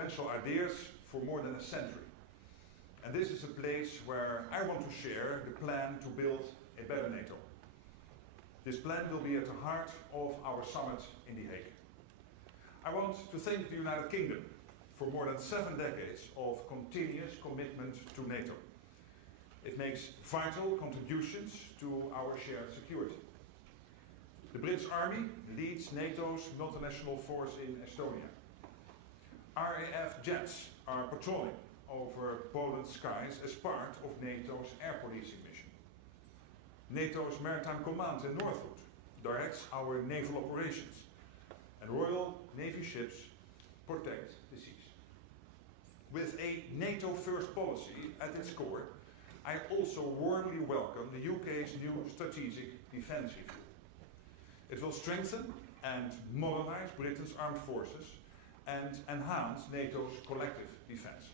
consequential ideas for more than a century. And this is a place where I want to share the plan to build a better NATO. This plan will be at the heart of our summit in The Hague. I want to thank the United Kingdom for more than 7 decades of continuous commitment to NATO. It makes vital contributions to our shared security. The British Army leads NATO's multinational force in Estonia. RAF jets are patrolling over Poland's skies as part of NATO's air policing mission. NATO's Maritime Command in Northwood directs our naval operations, and Royal Navy ships protect the seas. With a NATO-first policy at its core, I also warmly welcome the UK's new strategic defence review. It will strengthen and modernise Britain's armed forces and enhance NATO's collective defence.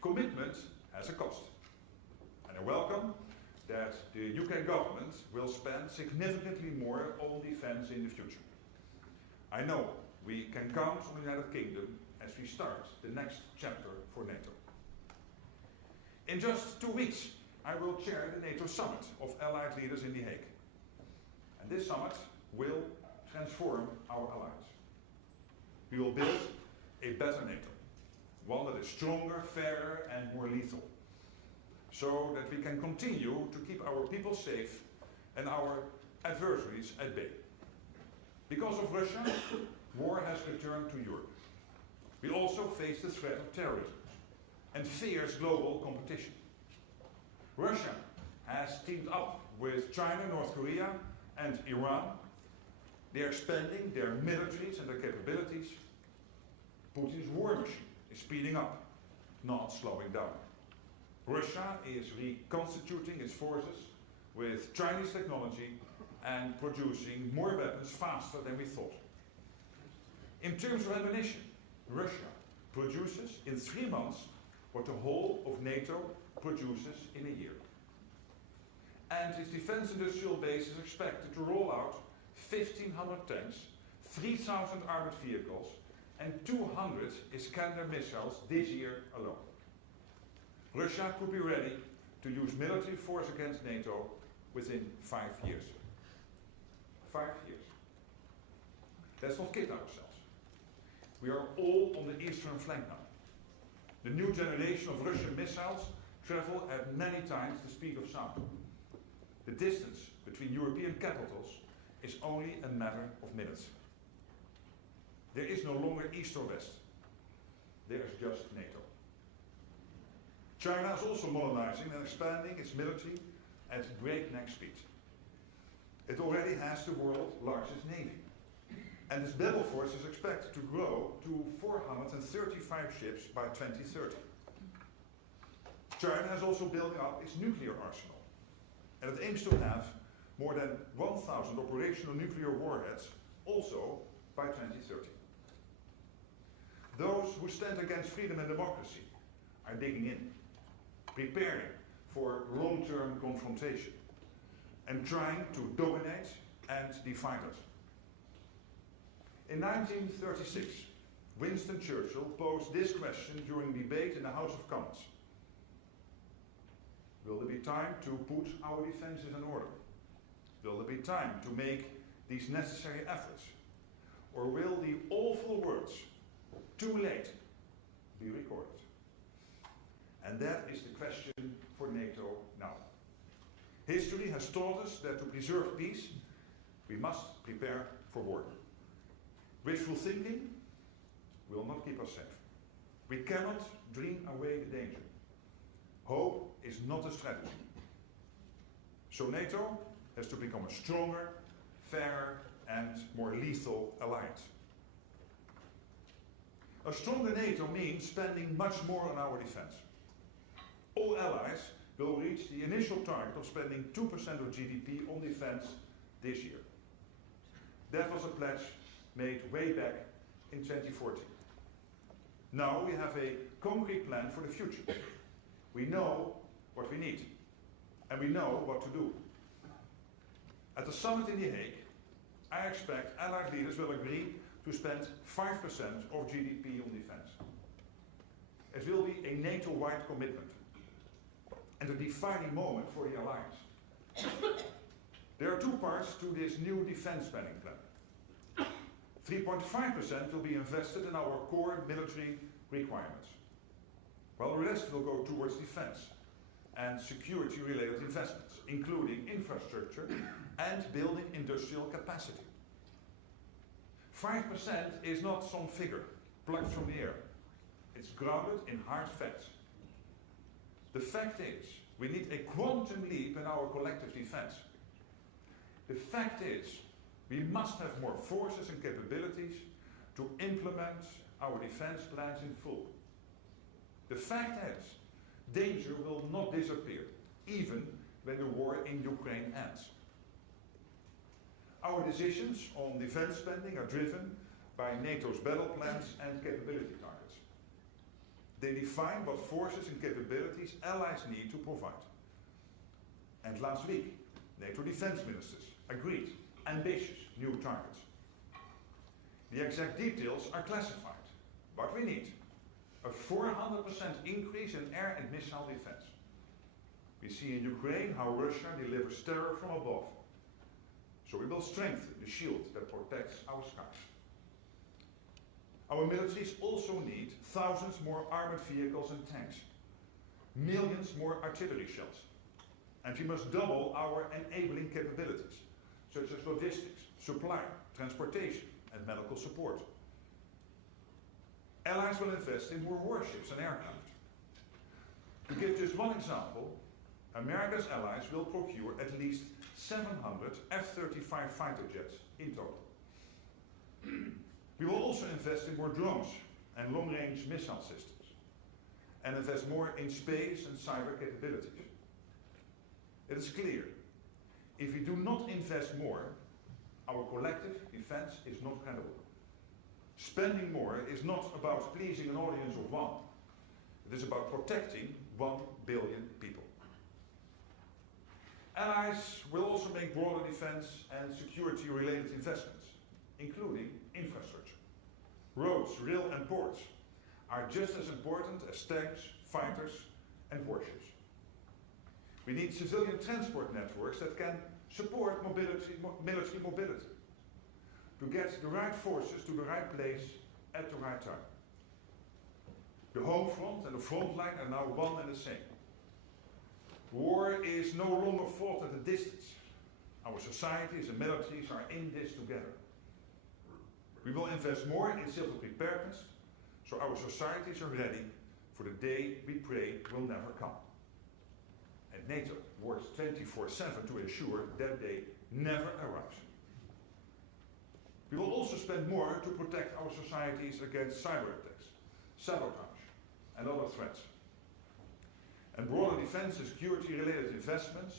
Commitment has a cost, and I welcome that the UK government will spend significantly more on defence in the future. I know we can count on the United Kingdom as we start the next chapter for NATO. In just 2 weeks, I will chair the NATO Summit of Allied leaders in The Hague. And this summit will transform our alliance. We will build a better NATO, one that is stronger, fairer, and more lethal, so that we can continue to keep our people safe and our adversaries at bay. Because of Russia, war has returned to Europe. We also face the threat of terrorism and fierce global competition. Russia has teamed up with China, North Korea, and Iran. They are expanding their militaries and their capabilities. Putin's war machine is speeding up, not slowing down. Russia is reconstituting its forces with Chinese technology and producing more weapons faster than we thought. In terms of ammunition, Russia produces in 3 months what the whole of NATO produces in a year. And its defence industrial base is expected to roll out 1,500 tanks, 3,000 armoured vehicles, and 200 Iskander missiles this year alone. Russia could be ready to use military force against NATO within 5 years. 5 years. Let's not kid ourselves. We are all on the eastern flank now. The new generation of Russian missiles travel at many times the speed of sound. The distance between European capitals is only a matter of minutes. There is no longer East or West. There is just NATO. China is also modernizing and expanding its military at breakneck speed. It already has the world's largest navy, and its battle force is expected to grow to 435 ships by 2030. China has also built up its nuclear arsenal, and it aims to have more than 1,000 operational nuclear warheads also by 2030. Those who stand against freedom and democracy are digging in, preparing for long-term confrontation, and trying to dominate and divide us. In 1936, Winston Churchill posed this question during debate in the House of Commons. Will there be time to put our defences in order? Will there be time to make these necessary efforts? Or will the awful words, too late, be recorded? And that is the question for NATO now. History has taught us that to preserve peace, we must prepare for war. Wishful thinking will not keep us safe. We cannot dream away the danger. Hope is not a strategy. So NATO has to become a stronger, fairer, and more lethal alliance. A stronger NATO means spending much more on our defense. All allies will reach the initial target of spending 2% of GDP on defense this year. That was a pledge made way back in 2014. Now we have a concrete plan for the future. We know what we need, and we know what to do. At the summit in The Hague, I expect Allied leaders will agree to spend 5% of GDP on defense. It will be a NATO-wide commitment and a defining moment for the alliance. There are two parts to this new defense spending plan. 3.5% will be invested in our core military requirements, while the rest will go towards defense and security-related investments, including infrastructure and building industrial capacity. 5% is not some figure plucked from the air. It's grounded in hard facts. The fact is, we need a quantum leap in our collective defense. The fact is, we must have more forces and capabilities to implement our defense plans in full. The fact is, danger will not disappear, even when the war in Ukraine ends. Our decisions on defense spending are driven by NATO's battle plans and capability targets. They define what forces and capabilities allies need to provide. And last week, NATO defense ministers agreed ambitious new targets. The exact details are classified, but we need a 400% increase in air and missile defense. We see in Ukraine how Russia delivers terror from above. So we will strengthen the shield that protects our skies. Our militaries also need thousands more armored vehicles and tanks, millions more artillery shells, and we must double our enabling capabilities, such as logistics, supply, transportation, and medical support. Allies will invest in more warships and aircraft. To give just one example, America's allies will procure at least 700 F-35 fighter jets in total. We will also invest in more drones and long-range missile systems, and invest more in space and cyber capabilities. It is clear, if we do not invest more, our collective defense is not credible. Spending more is not about pleasing an audience of one. It is about protecting 1 billion people. Allies will also make broader defense and security-related investments, including infrastructure. Roads, rail and ports are just as important as tanks, fighters and warships. We need civilian transport networks that can support military mobility, to get the right forces to the right place at the right time. The home front and the front line are now one and the same. War is no longer fought at a distance. Our societies and militaries are in this together. We will invest more in civil preparedness, so our societies are ready for the day we pray will never come. And NATO works 24/7 to ensure that day never arrives. We will also spend more to protect our societies against cyber attacks, sabotage, and other threats. And broader defense and security-related investments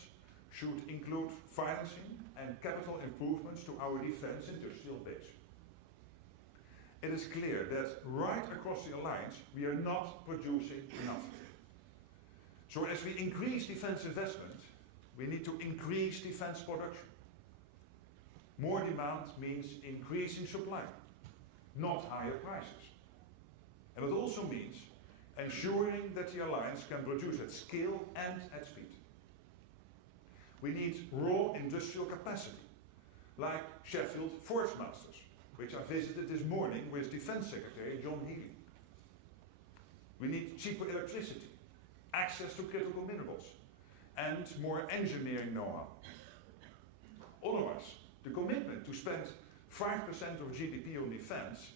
should include financing and capital improvements to our defense industrial base. It is clear that right across the alliance, we are not producing enough. So as we increase defense investment, we need to increase defense production. More demand means increasing supply, not higher prices. And it also means ensuring that the alliance can produce at scale and at speed. We need raw industrial capacity, like Sheffield Force Masters, which I visited this morning with Defense Secretary John Healey. We need cheaper electricity, access to critical minerals, and more engineering know-how. Otherwise, the commitment to spend 5% of GDP on defense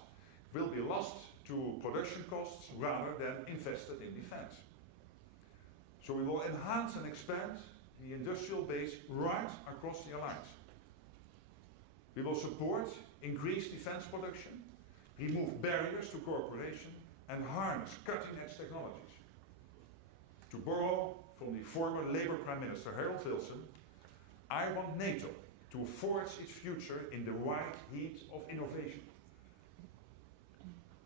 will be lost to production costs rather than invested in defense. So we will enhance and expand the industrial base right across the alliance. We will support increased defense production, remove barriers to cooperation, and harness cutting-edge technologies. To borrow from the former Labour Prime Minister Harold Wilson, I want NATO to forge its future in the white heat of innovation.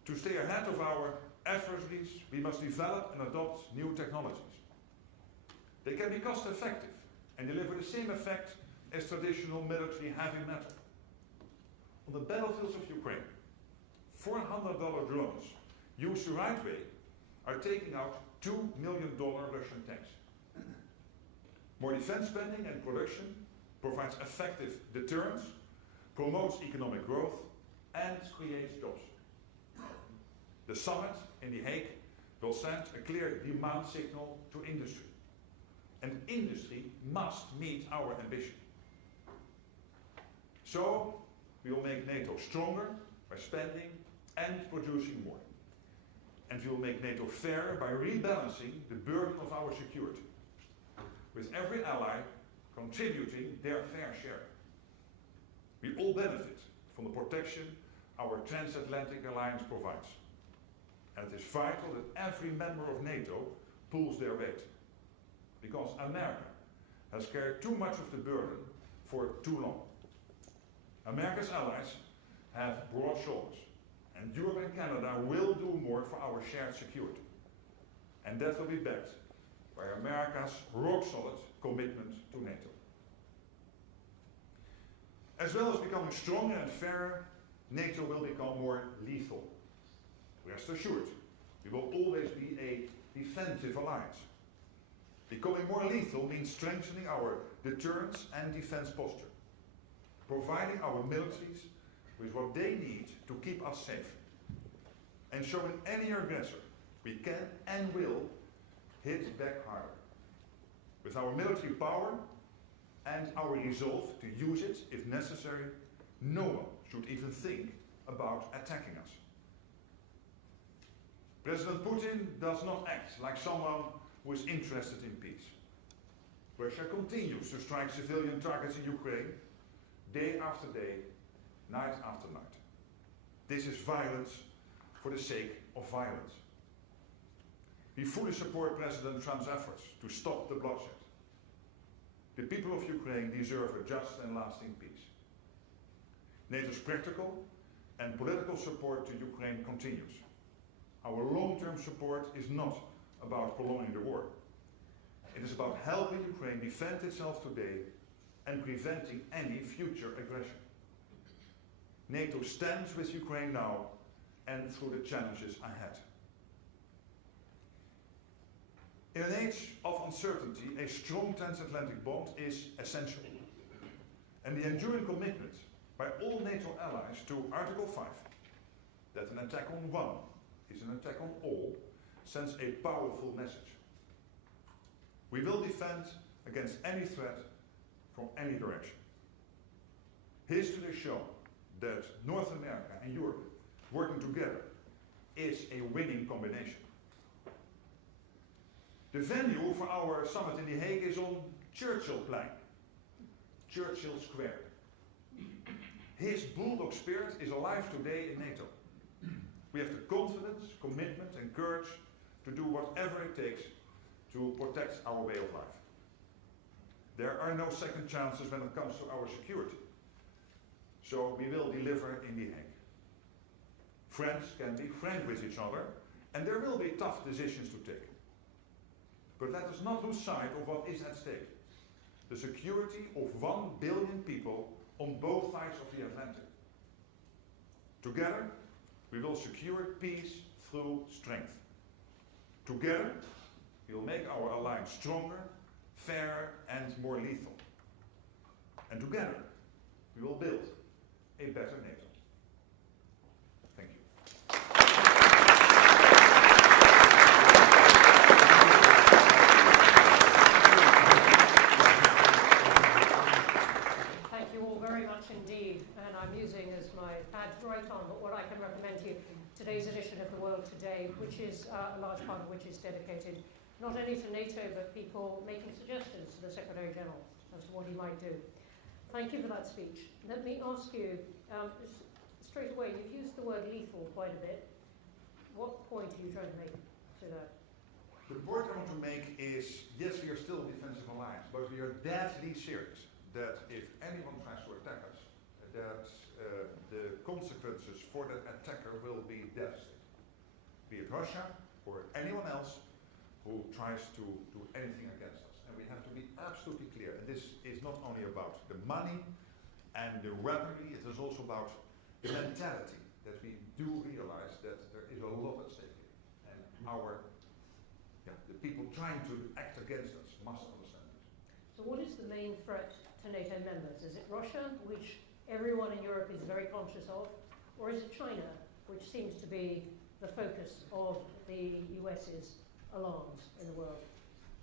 To stay ahead of our adversaries, we must develop and adopt new technologies. They can be cost-effective and deliver the same effect as traditional military heavy metal. On the battlefields of Ukraine, $400 drones used the right way are taking out $2 million Russian tanks. More defense spending and production provides effective deterrence, promotes economic growth, and creates jobs. The summit in The Hague will send a clear demand signal to industry. And industry must meet our ambition. So, we will make NATO stronger by spending and producing more. And we will make NATO fairer by rebalancing the burden of our security, with every ally contributing their fair share. We all benefit from the protection our transatlantic alliance provides. And it is vital that every member of NATO pulls their weight, because America has carried too much of the burden for too long. America's allies have broad shoulders, and Europe and Canada will do more for our shared security. And that will be backed by America's rock-solid commitment to NATO. As well as becoming stronger and fairer, NATO will become more lethal. Rest assured, we will always be a defensive alliance. Becoming more lethal means strengthening our deterrence and defense posture, providing our militaries with what they need to keep us safe, and showing any aggressor we can and will hit back harder. With our military power and our resolve to use it if necessary, no one should even think about attacking us. President Putin does not act like someone who is interested in peace. Russia continues to strike civilian targets in Ukraine, day after day, night after night. This is violence for the sake of violence. We fully support President Trump's efforts to stop the bloodshed. The people of Ukraine deserve a just and lasting peace. NATO's practical and political support to Ukraine continues. Our long-term support is not about prolonging the war. It is about helping Ukraine defend itself today and preventing any future aggression. NATO stands with Ukraine now and through the challenges ahead. In an age of uncertainty, a strong transatlantic bond is essential. And the enduring commitment by all NATO allies to Article 5, that an attack on one is an attack on all, sends a powerful message. We will defend against any threat from any direction. History has shown that North America and Europe working together is a winning combination. The venue for our summit in The Hague is on Churchillplein, Churchill Square. His bulldog spirit is alive today in NATO. We have the confidence, commitment and courage to do whatever it takes to protect our way of life. There are no second chances when it comes to our security. So we will deliver in The Hague. Friends can be frank with each other, and there will be tough decisions to take. But let us not lose sight of what is at stake. The security of 1 billion people on both sides of the Atlantic. Together, we will secure peace through strength. Together, we will make our alliance stronger, fairer, and more lethal. And together, we will build a better NATO. Thank you. Thank you all very much indeed. And I'm using as my pad right on, but what I can recommend to you, today's edition of The World Today, which is a large part of which is dedicated not only to NATO, but people making suggestions to the Secretary General as to what he might do. Thank you for that speech. Let me ask you, straight away, you've used the word lethal quite a bit. What point are you trying to make to that? The point I want to make is, yes, we are still a defensive alliance, but we are deadly serious that if anyone tries to attack us, that the consequences for that attacker will be devastating. Be it Russia or anyone else who tries to do anything against us. And we have to be absolutely clear. And this is not only about the money and the weaponry, it is also about the mentality that we do realize that there is a lot at stake here. And the people trying to act against us must understand this. So what is the main threat to NATO members? Is it Russia, which everyone in Europe is very conscious of, or is it China, which seems to be the focus of the US's alarms in the world?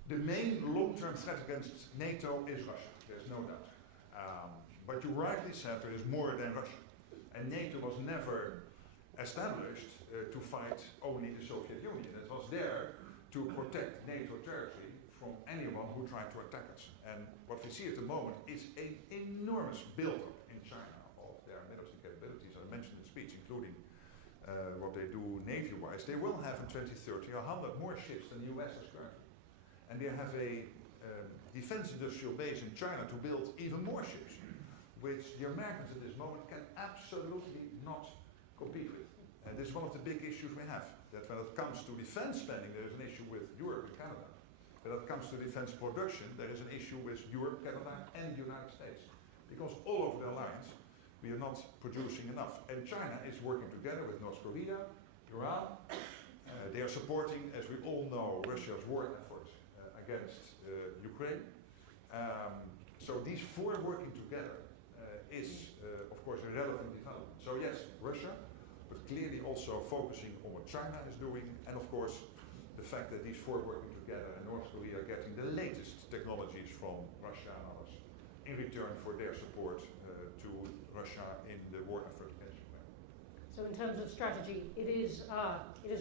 The main long-term threat against NATO is Russia, there's no doubt. But you rightly said there is more than Russia. And NATO was never established to fight only the Soviet Union. It was there to protect NATO territory from anyone who tried to attack us. And what we see at the moment is an enormous build-up in China of their military capabilities. I mentioned in the speech, including what they do Navy-wise. They will have in 2030 100 more ships than the US has currently. And they have a defense industrial base in China to build even more ships, which the Americans at this moment can absolutely not compete with. And this is one of the big issues we have, that when it comes to defense spending, there is an issue with Europe and Canada. When it comes to defense production, there is an issue with Europe, Canada, and the United States. Because all over the alliance, we are not producing enough. And China is working together with North Korea, Iran. They are supporting, as we all know, Russia's war effort against Ukraine. So these four working together is, of course, a relevant development. So yes, Russia, but clearly also focusing on what China is doing, and of course, the fact that these four working together and North Korea are getting the latest technologies from Russia and others in return for their support to Russia in the war effort against Ukraine. So in terms of strategy, it is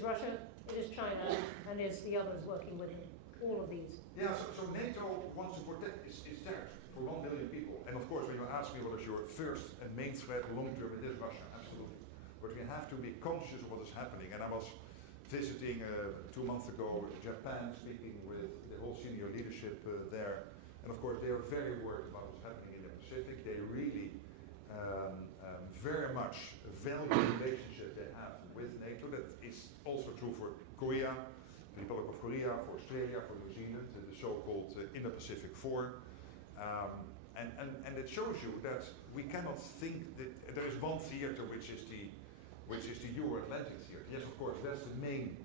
Russia, it is China, and it's the others working with it, all of these. Yeah, so NATO wants to protect its territory for 1 billion people. And of course, when you ask me what is your first and main threat long term, it is Russia, absolutely. But we have to be conscious of what is happening. And I was visiting 2 months ago Japan, speaking with the whole senior leadership there. And of course, they are very worried about what's happening in the Pacific. They really very much value the relationship they have with NATO. That is also true for Korea, the Republic of Korea, for Australia, for New Zealand, the so-called Indo-Pacific Four. And it shows you that we cannot think that there is one theater which is the Euro-Atlantic theater. Yes, of course, that's the main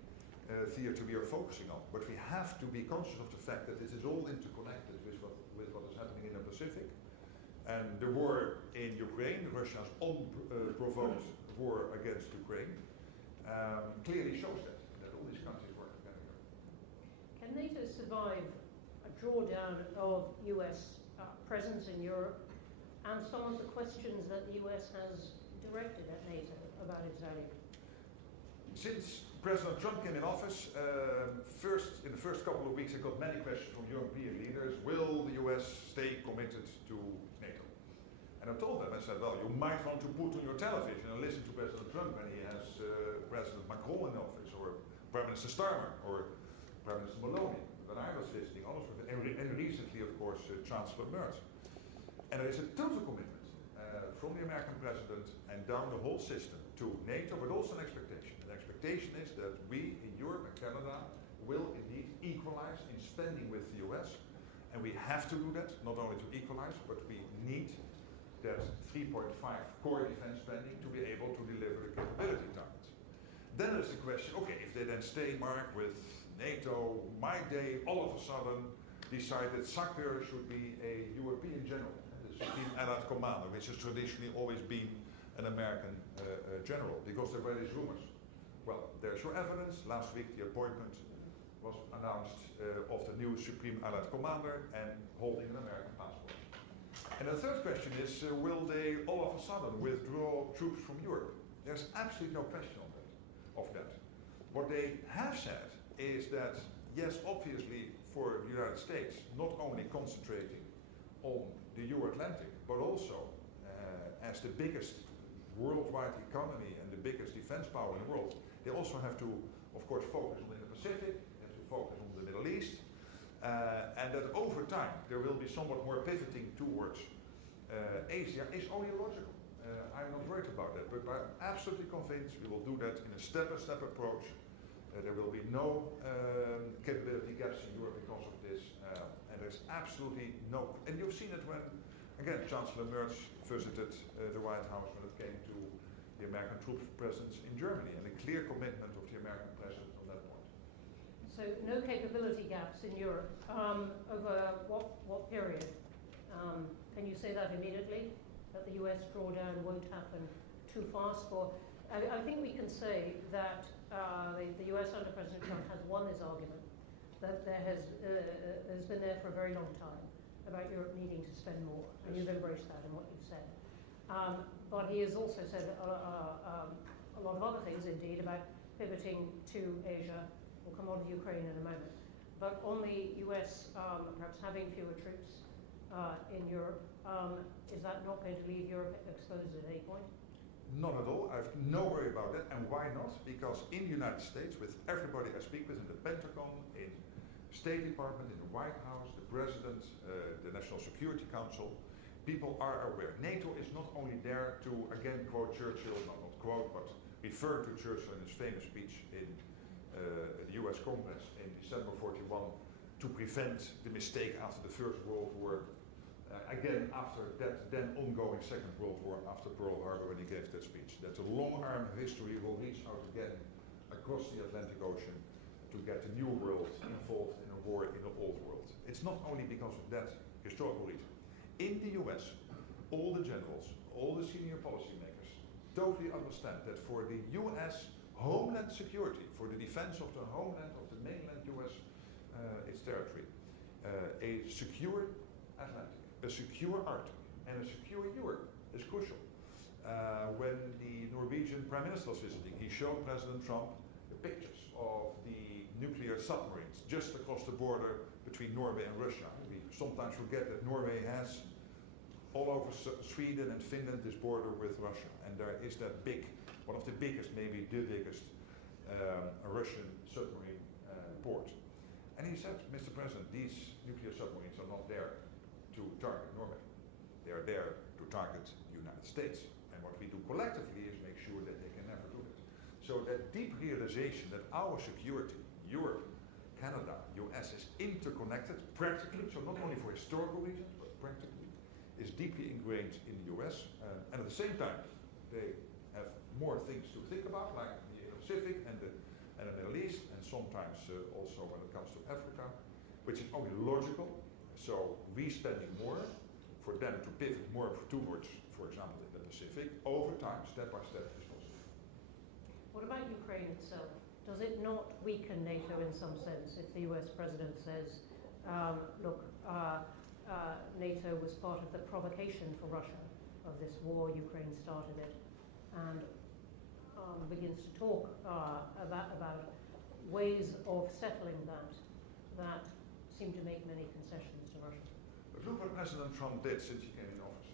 theater we are focusing on. But we have to be conscious of the fact that this is all interconnected with what is happening in the Pacific. And the war in Ukraine, Russia's unprovoked war against Ukraine, clearly shows that all these countries work together. Can NATO survive a drawdown of US presence in Europe and some of the questions that the US has directed at NATO about its value? Since President Trump came in office, in the first couple of weeks I got many questions from European leaders. Will the US stay committed to NATO? And I told them, I said, well, you might want to put on your television and listen to President Trump when he has President Macron in office, or Prime Minister Starmer, or Prime Minister Maloney, when I was visiting, and recently, of course, Chancellor Merz. And there is a total commitment from the American president and down the whole system to NATO, but also an expectation. The expectation is that we in Europe and Canada will indeed equalize in spending with the US. And we have to do that, not only to equalize, but we need that 3.5 core defense spending to be able to deliver the capability targets. Then there's the question, okay, if they then stay, Mark, with NATO, might they all of a sudden decide that soccer should be a European general, the Supreme Allied Commander, which has traditionally always been an American general, because there were these rumors. Well, there's your evidence. Last week the appointment was announced of the new Supreme Allied Commander and holding an American passport. And the third question is, will they all of a sudden withdraw troops from Europe? There's absolutely no question of that. What they have said is that, yes, obviously for the United States, not only concentrating on the Euro-Atlantic, but also as the biggest worldwide economy and the biggest defense power in the world, they also have to, of course, focus on the Pacific, they have to focus on the Middle East, and that over time there will be somewhat more pivoting towards Asia is only logical. I'm not worried about that, but I'm absolutely convinced we will do that in a step-by-step approach. There will be no capability gaps in Europe because of this, and there's absolutely no. And you've seen it when, again, Chancellor Merz visited the White House when it came to the American troops presence in Germany and a clear commitment of the American president on that point. So no capability gaps in Europe. Over what period? Can you say that immediately? That the US drawdown won't happen too fast? I think we can say that the US under President Trump has won this argument, that there has been there for a very long time about Europe needing to spend more, and you've embraced that in what you've said. But he has also said a lot of other things, indeed, about pivoting to Asia. We'll come on to Ukraine in a moment. But on the US perhaps having fewer troops in Europe, is that not going to leave Europe exposed at any point? Not at all. I have no worry about that. And why not? Because in the United States, with everybody I speak with in the Pentagon, in State Department, in the White House, the President, the National Security Council, people are aware. NATO is not only there to, again, quote Churchill, not quote, but refer to Churchill in his famous speech in the US Congress in December 41 to prevent the mistake after the First World War, again after that then ongoing Second World War after Pearl Harbor when he gave that speech, that the long arm of history will reach out again across the Atlantic Ocean to get the new world involved in a war in the old world. It's not only because of that historical reason. In the US, all the generals, all the senior policymakers totally understand that for the US homeland security, for the defense of the homeland of the mainland US, its territory, a secure Atlantic, a secure Arctic, and a secure Europe is crucial. When the Norwegian Prime Minister was visiting, he showed President Trump the pictures of the nuclear submarines just across the border between Norway and Russia. We sometimes forget that Norway has all over Sweden and Finland this border with Russia, and there is that big, one of the biggest, maybe the biggest Russian submarine port. And he said, Mr. President, these nuclear submarines are not there to target Norway. They are there to target the United States. And what we do collectively is make sure that they can never do it. So that deep realization that our security, Europe, Canada, US, is interconnected practically, so not only for historical reasons, but practically, is deeply ingrained in the US. And at the same time, they have more things to think about, like the Pacific and the Middle East, and sometimes also when it comes to Africa, which is only logical. So we spending more for them to pivot more towards, for example, in the Pacific, over time, step by step, is possible. What about Ukraine itself? Does it not weaken NATO in some sense if the US president says, look, NATO was part of the provocation for Russia of this war, Ukraine started it, and begins to talk about ways of settling that seem to make many concessions to Russia? But look what President Trump did since he came in office.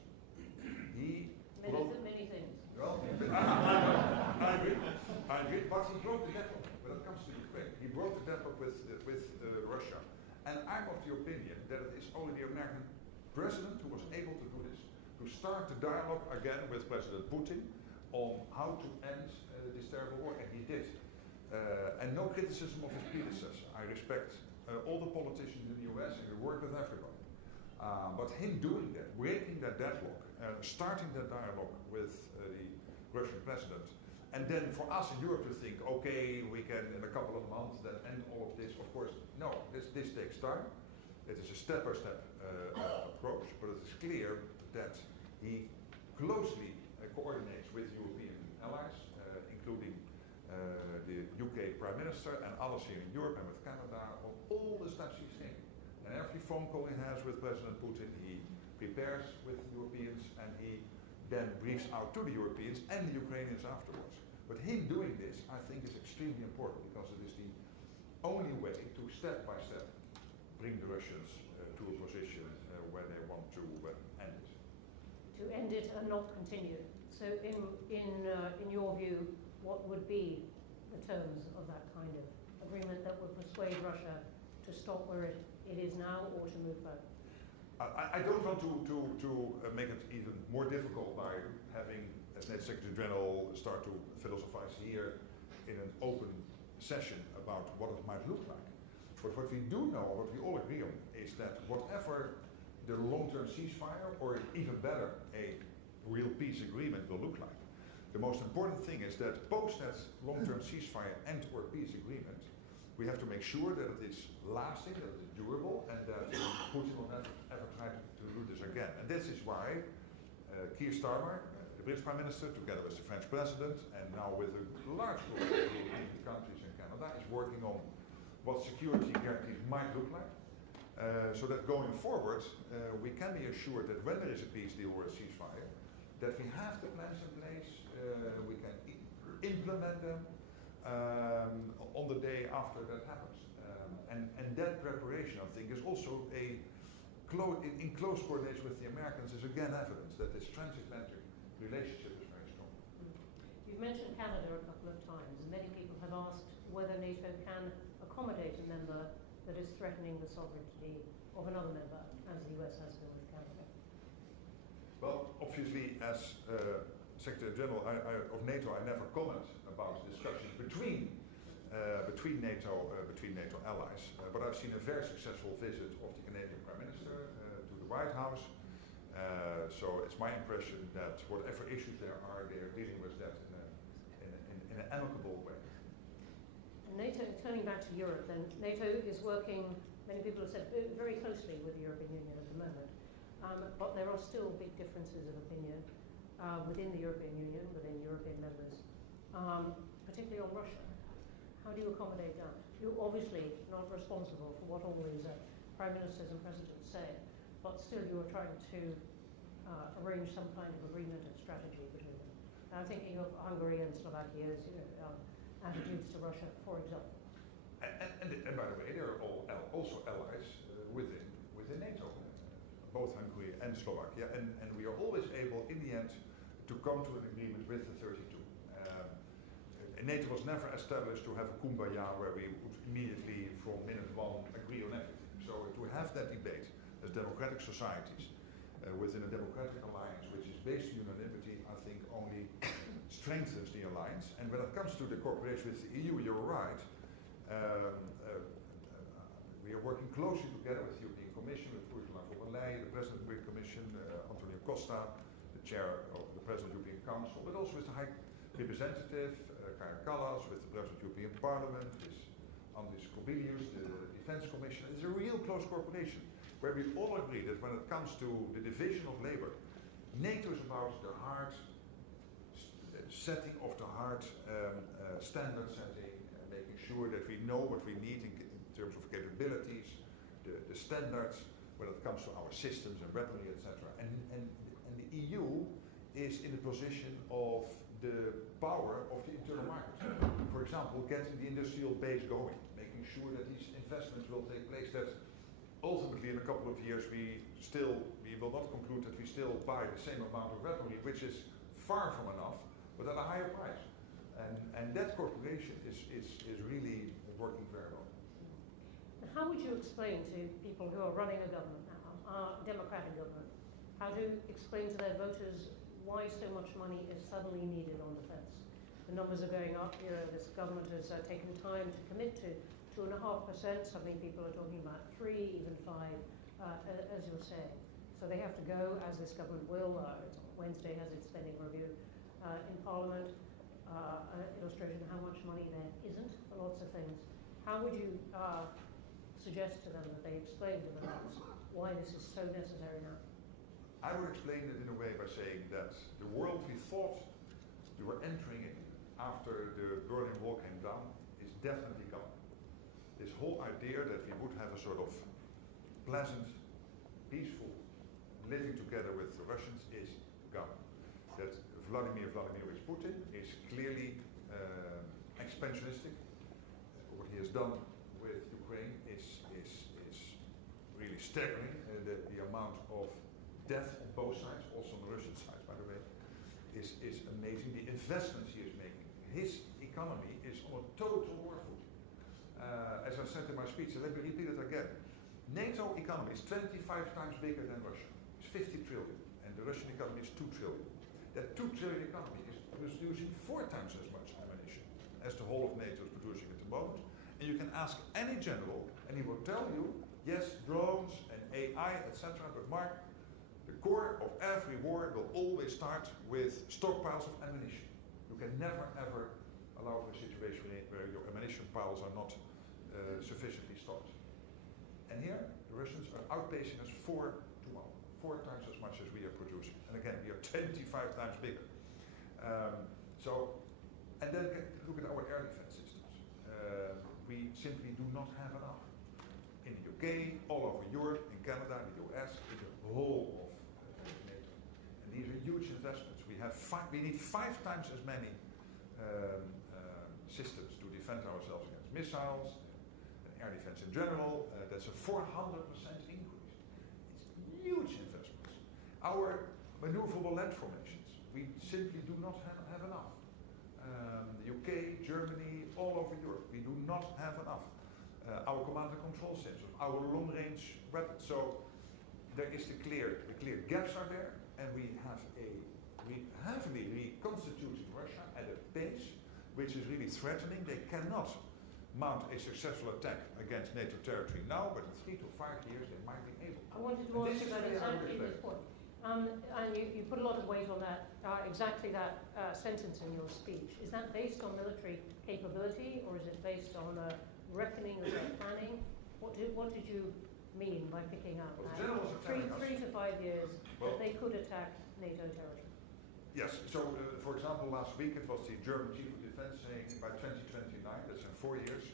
Many things. Well, I agree, but he broke the deadlock when it comes to Ukraine. He broke the deadlock with Russia. And I'm of the opinion that it is only the American president who was able to do this, to start the dialogue again with President Putin on how to end this terrible war, and he did. And no criticism of his predecessor. I respect all the politicians in the US, and we work with everybody. But him doing that, breaking that deadlock, starting that dialogue with the Russian president, and then for us in Europe to think, okay, we can in a couple of months then end all of this. Of course, no, this takes time. It is a step-by-step approach, but it is clear that he closely coordinates with European allies, including the UK Prime Minister and others here in Europe and with Canada, on all the steps he's taking. And every phone call he has with President Putin, he prepares with Europeans, and he then briefs out to the Europeans and the Ukrainians afterwards. But him doing this, I think, is extremely important, because it is the only way to step by step bring the Russians to a position where they want to end it. To end it and not continue. So in your view, what would be the terms of that kind of agreement that would persuade Russia to stop where it is now or to move back? I don't want to make it even more difficult by having, as NATO Secretary General, start to philosophize here in an open session about what it might look like. But what we do know, what we all agree on, is that whatever the long-term ceasefire, or even better, a real peace agreement will look like, the most important thing is that post that long-term ceasefire and or peace agreement, we have to make sure that it is lasting, that it is durable, and that Putin will never ever try to do this again. And this is why Keir Starmer, the British Prime Minister, together with the French President, and now with a large group of European countries in Canada, is working on what security guarantees might look like. So that going forward, we can be assured that when there is a peace deal or a ceasefire, that we have the plans in place, we can implement them on the day after that happens. And that preparation, I think, is also in close coordination with the Americans, is again evidence that this transatlantic relationship is very strong. You've mentioned Canada a couple of times, and many people have asked whether NATO can accommodate a member that is threatening the sovereignty of another member, as the US has been with Canada. Well, obviously, as Secretary General of NATO, I never comment about discussions between NATO allies. But I've seen a very successful visit of the Canadian Prime Minister to the White House. So it's my impression that whatever issues there are, they are dealing with that in an amicable way. NATO, turning back to Europe then, NATO is working, many people have said, very closely with the European Union at the moment, but there are still big differences of opinion within the European Union, within European members, particularly on Russia. How do you accommodate that? You're obviously not responsible for what all these prime ministers and presidents say, but still you are trying to arrange some kind of agreement and strategy between them. I'm thinking of Hungary and Slovakia's attitudes to Russia, for example. And by the way, they are all also allies within NATO, both Hungary and Slovakia, and we are always able, in the end, to come to an agreement with the 32. NATO was never established to have a kumbaya where we would immediately, from minute one, agree on everything. So to have that debate as democratic societies within a democratic alliance, which is based on unanimity, I think only strengthens the alliance. And when it comes to the cooperation with the EU, you're right. We are working closely together with the European Commission, with Ursula von der Leyen, the President of the European Commission, Antonio Costa, the Chair of the President of the European Council, but also with the High Representative, Kaja Kallas, with the President of the European Parliament, with Andris Kubilius, the Defense Commission. It's a real close cooperation, where we all agree that when it comes to the division of labor, NATO is about the hard setting of the hard standard setting, making sure that we know what we need in terms of capabilities, the standards when it comes to our systems and weaponry, etc. And the EU is in the position of the power of the internal market. For example, getting the industrial base going, making sure that these investments will take place, that ultimately in a couple of years we will not conclude that we still buy the same amount of weaponry, which is far from enough, but at a higher price. And that cooperation is really working very well. And how would you explain to people who are running a government now, a democratic government, how to explain to their voters why so much money is suddenly needed on defence? The numbers are going up. This government has taken time to commit to 2.5%. Suddenly people are talking about 3, even 5, as you're saying. So they have to go, as this government will. Wednesday has its spending review in Parliament, illustrating how much money there isn't for lots of things. How would you suggest to them that they explain to the voters why this is so necessary now? I would explain it in a way by saying that the world we thought we were entering in after the Berlin Wall came down is definitely gone. This whole idea that we would have a sort of pleasant, peaceful living together with the Russians is gone. That Vladimir Vladimirovich Putin is clearly expansionistic. What he has done with Ukraine is really staggering. The amount of death on both sides, also on the Russian side, by the way, is amazing. The investments he is making, his economy is on a total war footing. As I said in my speech, and let me repeat it again. NATO economy is 25 times bigger than Russia. It's 50 trillion, and the Russian economy is 2 trillion. That 2 trillion economy is producing 4 times as much ammunition as the whole of NATO is producing at the moment. And you can ask any general, and he will tell you, yes, drones and AI, etc. But Mark, the core of every war will always start with stockpiles of ammunition. You can never ever allow for a situation where your ammunition piles are not sufficiently stocked. And here, the Russians are outpacing us 4 to 1, 4 times as much as we are producing. And again, we are 25 times bigger. And then look at our air defense systems. We simply do not have enough. In the UK, all over Europe, in Canada, the US, in the whole of NATO. And these are huge investments. We need 5 times as many systems to defend ourselves against missiles, air defense in general. That's a 400% increase. It's huge investments. Our maneuverable land formations, we simply do not have enough. The UK, Germany, all over Europe, we do not have enough. Our command and control systems, our long-range weapons. So there is the clear gaps are there, and we heavily reconstituting Russia at a pace which is really threatening. They cannot mount a successful attack against NATO territory now, but in 3 to 5 years they might be able. I wanted to ask you about exactly this point. And you put a lot of weight on that, exactly that sentence in your speech. Is that based on military capability, or is it based on a reckoning of their planning? What did you mean by picking up that? 3 to 5 years that they could attack NATO territory? Yes, so for example, last week it was the German Chief of Defense saying by 2029, that's in 4 years,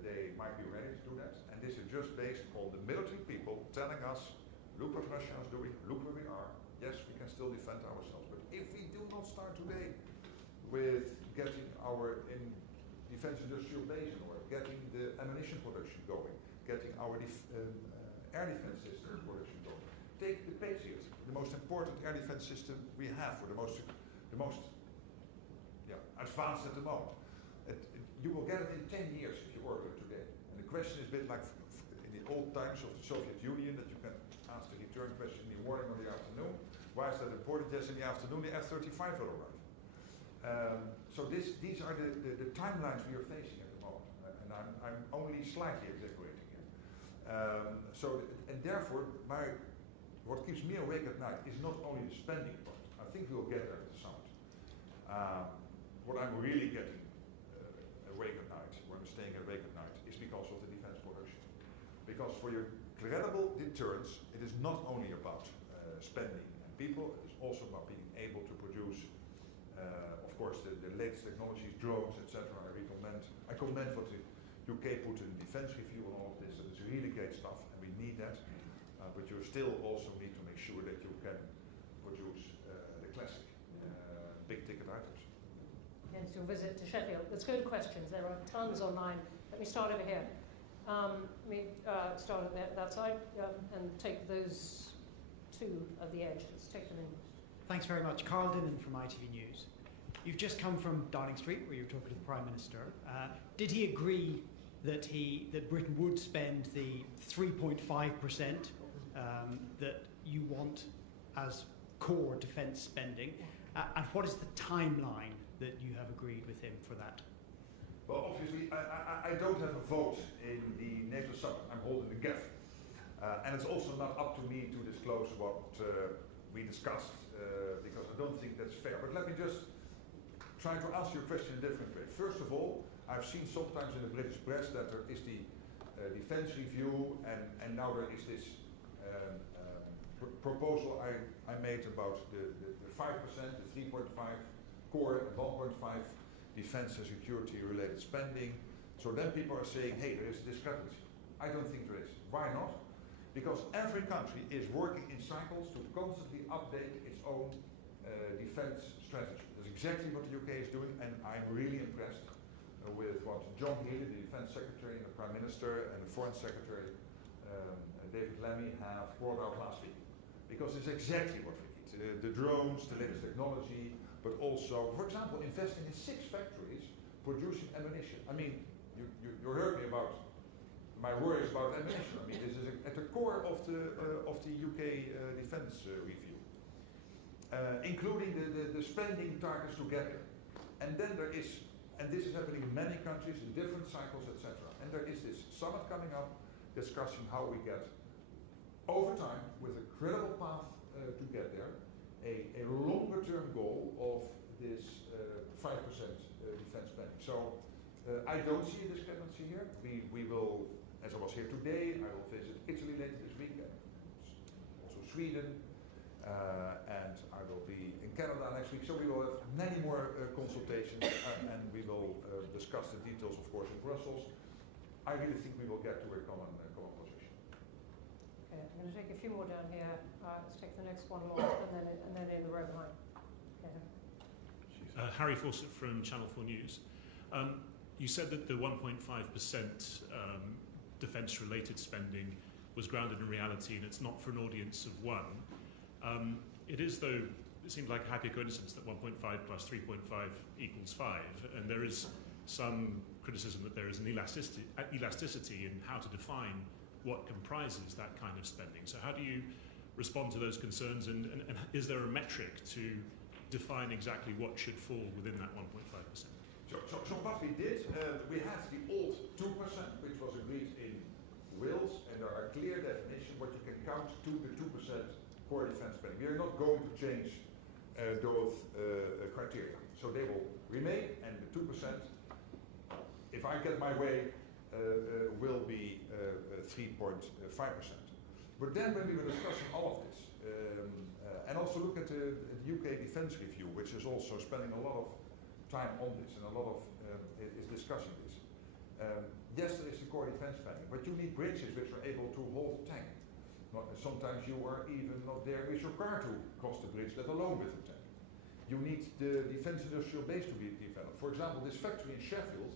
they might be ready to do that. And this is just based on the military people telling us, look what Russia is doing, look where we are. Yes, we can still defend ourselves, but if we do not start today with getting our defense industrial base in order, getting the ammunition production going, getting our air defense system production going, take the Patriot, the most important air defense system we have, for the most advanced at the moment. You will get it in 10 years if you order it today. And the question is a bit like in the old times of the Soviet Union, that you can ask the return question in the morning or the afternoon. Why is that important? Yes, in the afternoon the F-35 will arrive. So these are the timelines we are facing at the moment. And I'm only slightly exaggerating here. And therefore, what keeps me awake at night is not only the spending part. I think we'll get there at the summit. What I'm really getting awake at night, when I'm staying awake at night, is because of the defense production. Because for your credible deterrence, it is not only about spending and people, it is also about being able to produce, of course, the latest technologies, drones, etc. I commend what the UK put in the defense review on all of this, and it's really great stuff, and we need that. But you still also need to make sure that you can produce the classic big ticket items. Hence your visit to Sheffield. Let's go to questions. There are tons online. Let me start over here. Let me start at that side and take those 2 at the edge. Let's take them in. Thanks very much. Carl Dinnan from ITV News. You've just come from Downing Street, where you were talking to the Prime Minister. Did he agree that Britain would spend the 3.5% that you want as core defence spending? And what is the timeline that you have agreed with him for that? Well, obviously, I don't have a vote in the NATO summit. I'm holding the GEF. And it's also not up to me to disclose what we discussed, because I don't think that's fair. But let me just try to answer your question in a different way. First of all, I've seen sometimes in the British press that there is the defense review, and now there is this proposal I made about the 5%, the 3.5 core, and 1.5 defense and security related spending. So then people are saying, hey, there is a discrepancy. I don't think there is. Why not? Because every country is working in cycles to constantly update its own defense strategy. That's exactly what the UK is doing, and I'm really impressed with what John Healey, the Defense Secretary, and the Prime Minister, and the Foreign Secretary, David Lammy, have brought out last week. Because it's exactly what we need. The drones, the latest technology, but also, for example, investing in 6 factories producing ammunition. I mean, you heard me about my worries about ammunition. I mean, this is at the core of the UK defense review, including the spending targets to get there. And then there is, and this is happening in many countries in different cycles, etc. And there is this summit coming up discussing how we get, over time, with a credible path to get there, a longer-term goal of this 5% defense spending. So I don't see a discrepancy here. We will, as I was here today, I will visit Italy later this weekend, also Sweden, and I will be in Canada next week. So we will have many more consultations, and we will discuss the details, of course, in Brussels. I really think we will get to a common position. Okay, I'm going to take a few more down here. Let's take the next one along, and then in the row behind. Okay. Harry Fawcett from Channel 4 News. You said that the 1.5% defence-related spending was grounded in reality, and it's not for an audience of one. It is, though, it seems like a happy coincidence that 1.5 plus 3.5 equals 5, and there is some criticism that there is an elasticity in how to define what comprises that kind of spending. So how do you respond to those concerns, and is there a metric to define exactly what should fall within that 1.5%? So what we did, we have the old 2%, which was agreed in Wales, and there are clear definitions what you can count to the 2% core defence spending. We are not going to change those criteria. So they will remain, and the 2%, if I get my way, will be 3.5%. But then when we were discussing all of this, and also look at the UK Defence Review, which is also spending a lot of time on this and a lot of is discussing this. Yes, there is the core defence spending, but you need bridges which are able to hold a tank. Sometimes you are even not there with your car to cross the bridge, let alone with the tank. You need the defence industrial base to be developed. For example, this factory in Sheffield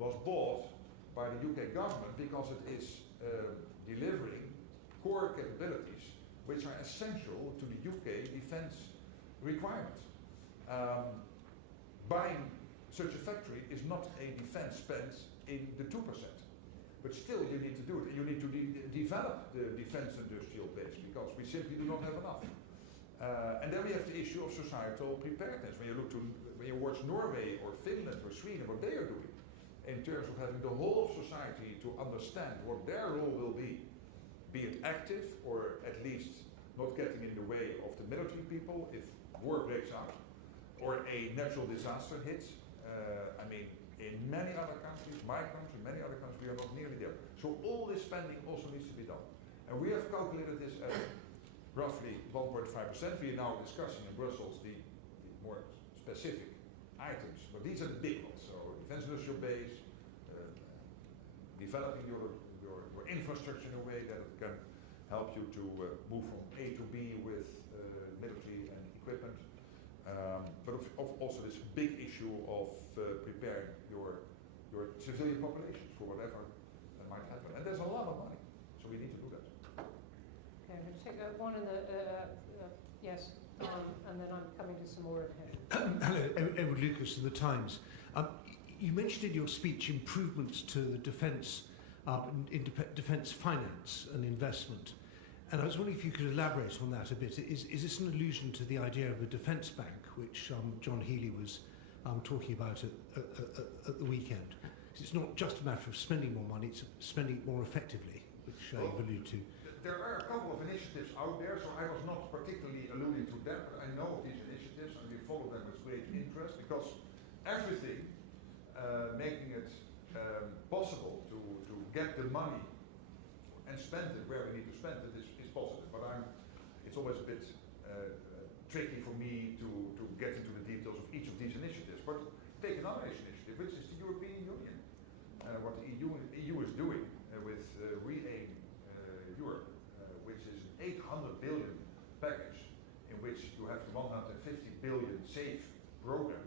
was bought by the UK government because it is delivering core capabilities which are essential to the UK defence requirements. Buying such a factory is not a defence spend in the 2%. But still you need to do it. You need to develop the defence industrial base because we simply do not have enough. And then we have the issue of societal preparedness. When you watch Norway or Finland or Sweden, what they are doing in terms of having the whole of society to understand what their role will be it active or at least not getting in the way of the military people if war breaks out or a natural disaster hits. I mean, in many other countries, my country, many other countries, we are not nearly there. So all this spending also needs to be done. And we have calculated this at roughly 1.5%. We are now discussing in Brussels the more specific items, but these are the big ones. So defence industrial base, developing your infrastructure in a way that it can help you to move from A to B with military and equipment. But also this big issue of preparing your civilian populations for whatever that might happen. And there's a lot of money, so we need to do that. Okay, I'm going to take one in the, yes, and then I'm coming to some more in here. Hello, Edward Lucas of The Times. You mentioned in your speech improvements to the defence defence finance and investment. And I was wondering if you could elaborate on that a bit. Is this an allusion to the idea of a defence bank, which John Healey was talking about at the weekend? It's not just a matter of spending more money, it's spending it more effectively, which you've alluded to. There are a couple of initiatives out there, so I was not particularly alluding to them, but I know of these initiatives and we follow them with great interest because everything making it possible to get the money and spend it where we need to spend it is positive. But it's always a bit tricky for me to get into the details of each of these initiatives. But take another initiative, which is the European Union. What the EU is doing with Re-Aim Europe, which is an 800 billion package in which you have the 150 billion SAFE program.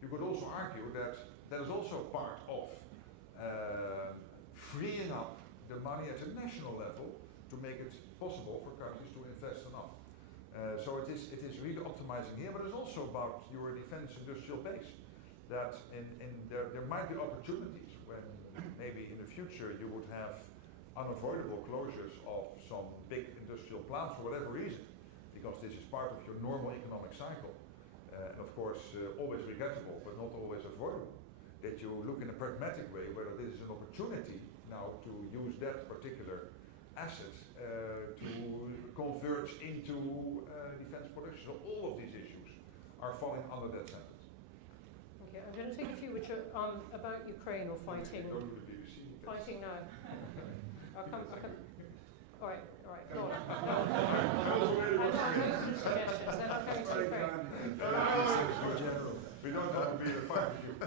You could also argue that that is also part of freeing up the money at a national level to make it possible for countries to invest enough. So it is really optimizing here, but it's also about your defense industrial base. That there might be opportunities when maybe in the future you would have unavoidable closures of some big industrial plants for whatever reason, because this is part of your normal economic cycle. And of course, always regrettable, but not always avoidable. That you look in a pragmatic way whether this is an opportunity now to use that particular asset to converge into defense production. So all of these issues are falling under that sentence. Okay, I'm going to take a few which are about Ukraine or fighting. Go to the BBC. Fighting now. I'll come. All right. Go on. I know some suggestions. Then I'm going to Ukraine. We don't want to be a fight with you.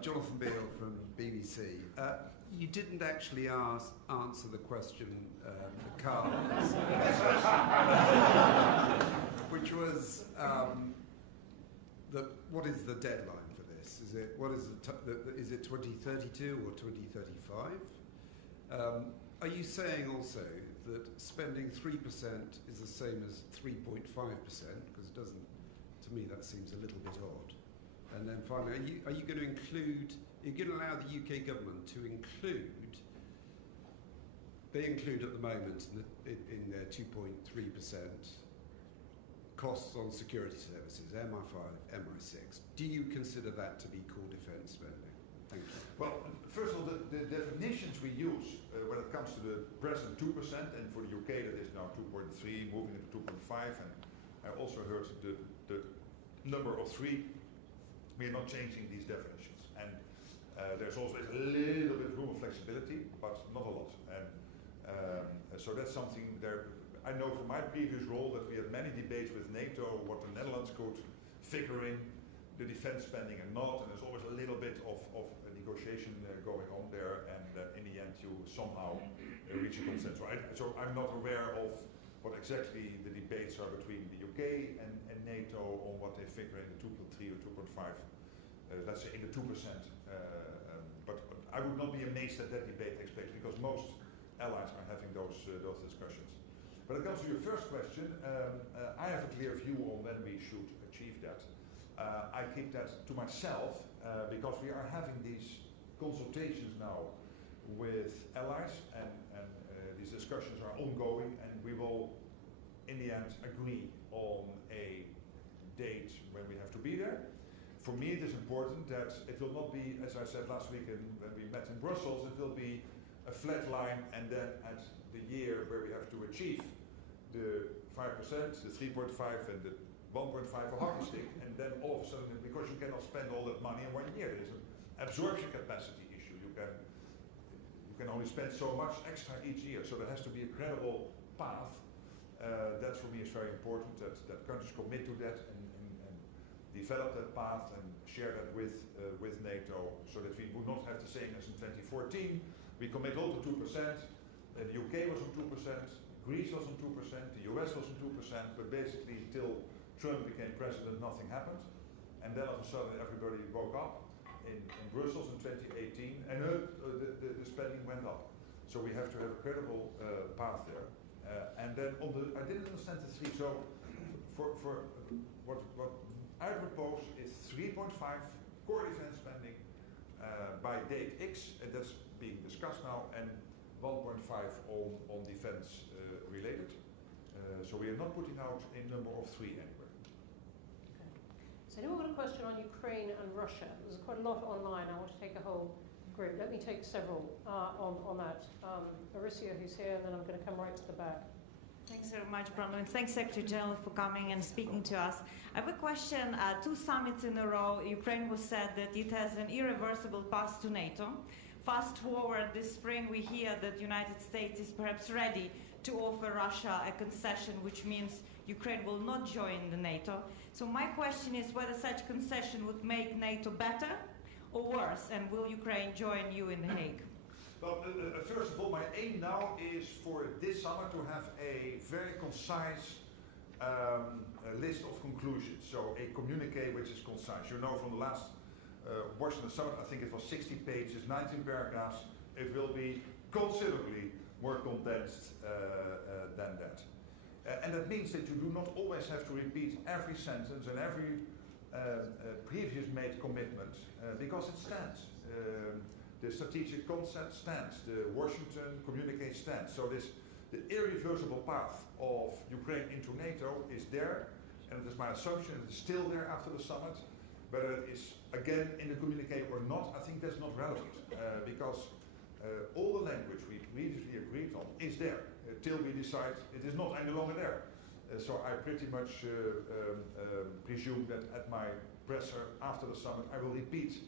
Jonathan Beale from BBC. You didn't actually answer the question for Carl, which was what is the deadline for this? Is it 2032 or 2035? Are you saying also that spending 3% is the same as 3.5%? Because it doesn't, to me, that seems a little bit odd. And then finally, are you going to include? Are you going to allow the UK government to include? They include at the moment in their 2.3% costs on security services, MI5, MI6. Do you consider that to be core defence spending? Thank you. Well, first of all, the definitions we use when it comes to the present 2%, and for the UK that is now 2.3, moving into 2.5, and I also heard the number of 3. We are not changing these definitions, and there's always a little bit room of flexibility, but not a lot. And so that's something there. I know from my previous role that we had many debates with NATO what the Netherlands could figure in the defense spending and not, and there's always a little bit of a negotiation going on there, and in the end you somehow reach a consensus. Right? So I'm not aware of what exactly the debates are between the UK and NATO on what they figure in the 2.3 or 2.5, let's say in the 2%. But I would not be amazed at that debate, because most allies are having those discussions. When it comes to your first question, I have a clear view on when we should achieve that. I keep that to myself because we are having these consultations now with allies, and these discussions are ongoing, and we will in the end agree on a date when we have to be there. For me it is important that it will not be, as I said last week when we met in Brussels, it will be a flat line, and then at the year where we have to achieve the 5%, the 3.5 and the 1.5 a hockey stick, and then all of a sudden, because you cannot spend all that money in 1 year, there is an absorption capacity issue. You can only spend so much extra each year, so there has to be a credible path. That for me is very important, that countries commit to that and develop that path and share that with NATO, so that we would not have the same as in 2014. We commit all to 2%, the UK was on 2%, Greece was on 2%, the US was on 2%, but basically till Trump became president, nothing happened. And then all of a sudden everybody woke up in Brussels in 2018, and the spending went up. So we have to have a credible path there. And then I didn't understand the 3. So for what I propose is 3.5 core defense spending by date X, and that's being discussed now, and 1.5 on defense related. So we are not putting out a number of 3 anywhere. Okay. So anyone got a question on Ukraine and Russia? There's quite a lot online. I want to take a whole group. Let me take several on that. Aricia, who's here, and then I'm going to come right to the back. Thanks very much, Bronwyn. Thanks, Secretary General, for coming and speaking to us. I have a question. 2 summits in a row, Ukraine was said that it has an irreversible path to NATO. Fast forward this spring, we hear that the United States is perhaps ready to offer Russia a concession, which means Ukraine will not join the NATO. So my question is whether such concession would make NATO better or worse, and will Ukraine join you in The Hague? Well, first of all, my aim now is for this summer to have a very concise list of conclusions, so a communique which is concise. You know, from the last Washington summit, I think it was 60 pages, 19 paragraphs. It will be considerably more condensed than that. And that means that you do not always have to repeat every sentence and every previous made commitment, because it stands. The strategic concept stands, the Washington communique stands. So the irreversible path of Ukraine into NATO is there, and it is my assumption it is still there after the summit. Whether it is again in the communique or not, I think that's not relevant, because all the language we previously agreed on is there till we decide it is not any longer there. So I pretty much presume that at my presser after the summit, I will repeat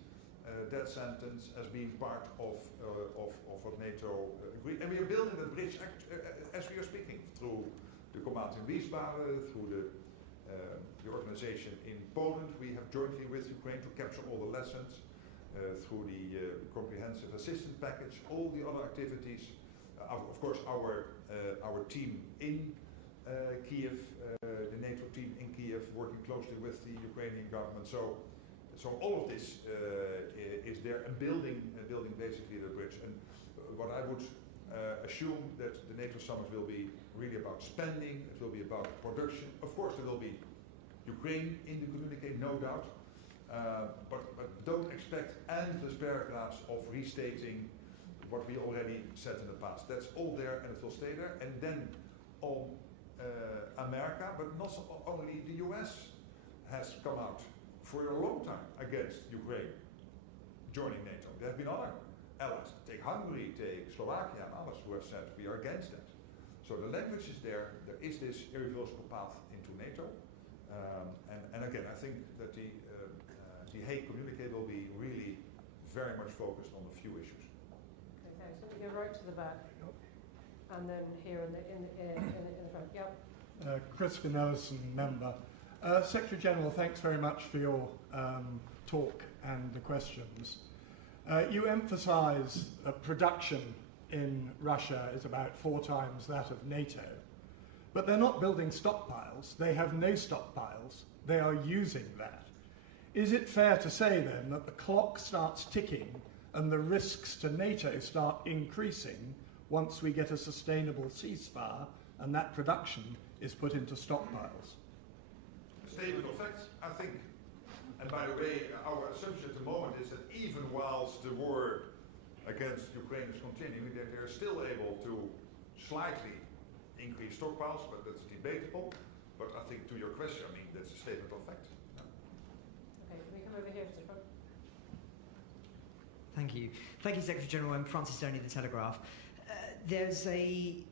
that sentence as being part of what NATO agreed. And we are building that bridge as we are speaking, through the command in Wiesbaden, through the organization in Poland we have jointly with Ukraine to capture all the lessons, through the comprehensive assistance package, all the other activities. Of course, our team in Kiev, the NATO team in Kiev, working closely with the Ukrainian government. So all of this is there, and building basically the bridge. And what I would assume that the NATO summit will be really about spending. It will be about production. Of course, there will be Ukraine in the communique, no doubt. But don't expect endless paragraphs of restating what we already said in the past. That's all there, and it will stay there. And then on America, but not only the US has come out for a long time against Ukraine joining NATO. There have been other allies. Take Hungary, take Slovakia, and others who have said we are against that. So the language is there. There is this irreversible path into NATO. And again, I think that the Hague communique will be really very much focused on a few issues. Okay, thanks. Let me go right to the back, and then here in the front. Yep. Chris Ellison, member. Secretary General, thanks very much for your talk and the questions. You emphasise that production in Russia is about 4 times that of NATO, but they're not building stockpiles. They have no stockpiles. They are using that. Is it fair to say then that the clock starts ticking and the risks to NATO start increasing once we get a sustainable ceasefire and that production is put into stockpiles? Statement of fact, I think, and by the way, our assumption at the moment is that even whilst the war against Ukraine is continuing, that they're still able to slightly increase stockpiles, but that's debatable. But I think to your question, I mean, that's a statement of fact. Okay, can we come over here to the front? Thank you. Thank you, Secretary General. I'm Francis Stoney, The Telegraph. There's an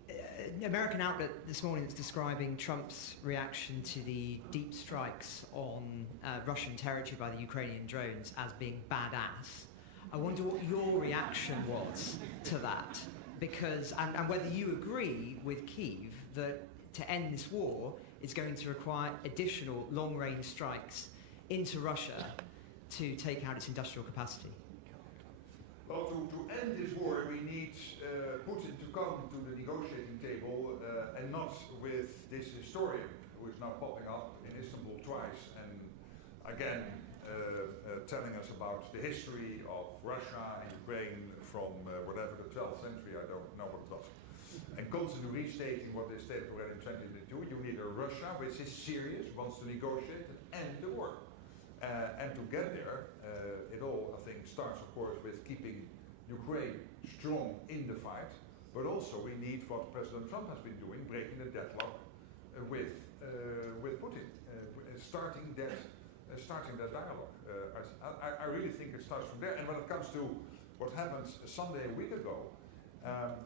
American outlet this morning that's describing Trump's reaction to the deep strikes on Russian territory by the Ukrainian drones as being badass. I wonder what your reaction was to that, because and whether you agree with Kyiv that to end this war is going to require additional long-range strikes into Russia to take out its industrial capacity. Well, to end this war, we need Putin to come to the negotiating table and not with this historian who is now popping up in Istanbul twice and again telling us about the history of Russia and Ukraine from whatever, the 12th century, I don't know what it was. And constantly restating what they stated already in 2022. You need a Russia which is serious, wants to negotiate and end the war. And to get there, it all, I think, starts, of course, with keeping Ukraine strong in the fight, but also we need what President Trump has been doing, breaking the deadlock with Putin, starting that dialogue. I really think it starts from there. And when it comes to what happened Sunday a week ago,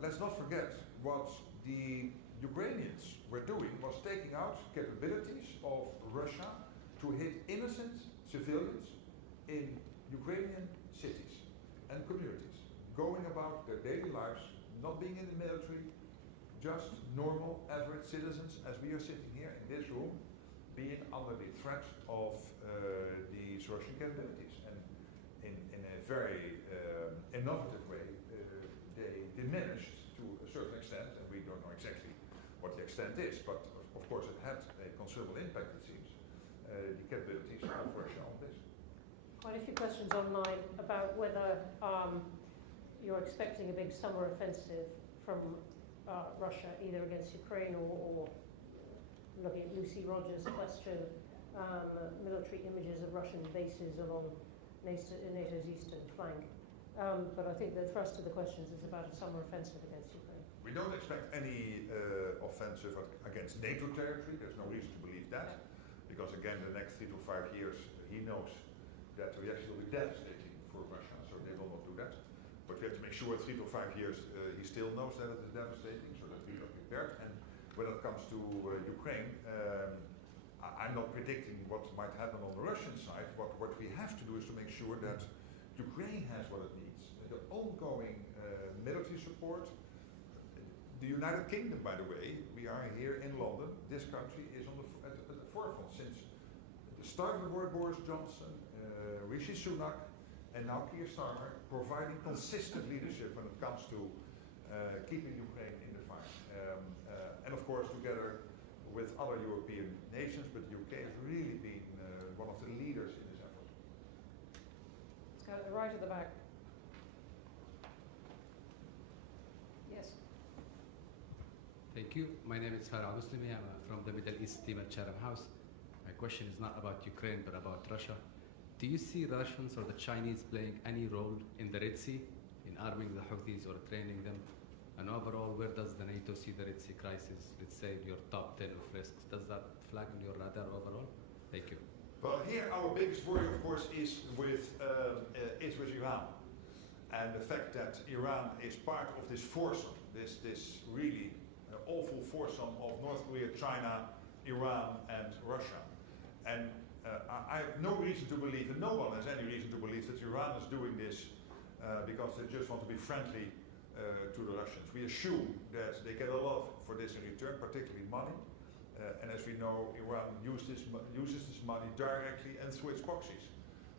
let's not forget what the Ukrainians were doing was taking out capabilities of Russia to hit innocent civilians in Ukrainian cities and communities, going about their daily lives, not being in the military, just normal, average citizens, as we are sitting here in this room, being under the threat of these Russian capabilities. And in a very innovative way, they diminished to a certain extent, and we don't know exactly what the extent is, but of course it had a considerable impact, it seems, the capabilities of Russia on this. Quite a few questions online about whether you're expecting a big summer offensive from Russia, either against Ukraine or looking at Lucy Rogers' question, military images of Russian bases along NATO's eastern flank. But I think the thrust of the questions is about a summer offensive against Ukraine. We don't expect any offensive against NATO territory. There's no reason to believe that. Because again, the next 3 to 5 years, he knows that the reaction will be devastating for Russia, so they will not do that. But we have to make sure 3 to 5 years he still knows that it is devastating, so that we are prepared. And when it comes to Ukraine, I'm not predicting what might happen on the Russian side. What we have to do is to make sure that Ukraine has what it needs. The ongoing military support. The United Kingdom, by the way, we are here in London. This country is on at the forefront since the start of the war. Boris Johnson, Rishi Sunak, and now Keir Starmer, providing consistent leadership when it comes to keeping Ukraine in the fight. And of course, together with other European nations, but the UK has really been one of the leaders in this effort. Let's go right at the back. Yes. Thank you. My name is Farah Muslimi. I'm from the Middle East team at Chatham House. My question is not about Ukraine, but about Russia. Do you see Russians or the Chinese playing any role in the Red Sea, in arming the Houthis or training them? And overall, where does the NATO see the Red Sea crisis, let's say, in your top 10 of risks? Does that flag on your radar overall? Thank you. Well, here our biggest worry, of course, is with Iran. And the fact that Iran is part of this foursome, this really awful foursome of North Korea, China, Iran, and Russia. And I have no reason to believe, and no one has any reason to believe, that Iran is doing this because they just want to be friendly to the Russians. We assume that they get a lot for this in return, particularly money. And as we know, Iran uses this money directly and through its proxies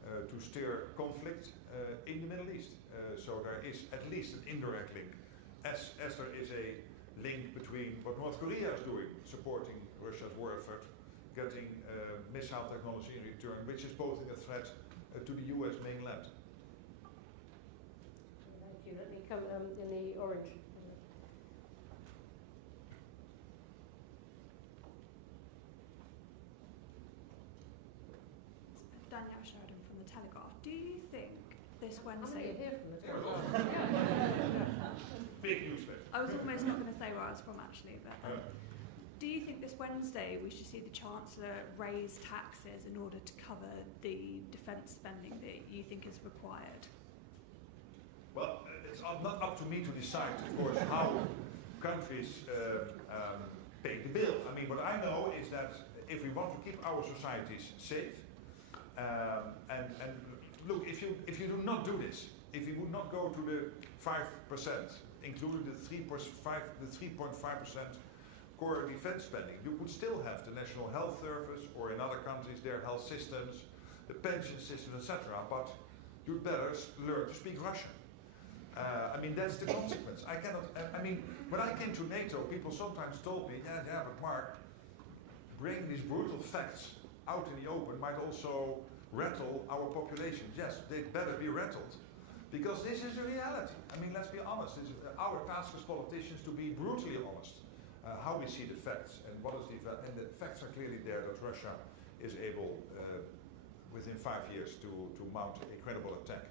to stir conflict in the Middle East. So there is at least an indirect link, as there is a link between what North Korea is doing, supporting Russia's war effort, getting missile technology in return, which is posing a threat to the US mainland. Thank you. Let me come in the orange. Danielle Sheridan from The Telegraph. Do you think this How many Wednesday... are here from The Telegraph? Big newspaper. I was almost not going to say where I was from, actually. But do you think this Wednesday we should see the Chancellor raise taxes in order to cover the defence spending that you think is required? Well, it's not up to me to decide, of course, how countries pay the bill. I mean, what I know is that if we want to keep our societies safe, and look, if you do not do this, if you would not go to the 5%, including the 3.5% core defense spending, you could still have the National Health Service, or in other countries their health systems, the pension system, etc. But you'd better learn to speak Russian. I mean, that's the consequence. I mean, when I came to NATO, people sometimes told me, yeah, but Mark, bringing these brutal facts out in the open might also rattle our population. Yes, they'd better be rattled. Because this is the reality. I mean, let's be honest. This is our task as politicians to be brutally honest. How we see the facts and what is and the facts are clearly there that Russia is able, within 5 years, to mount a credible attack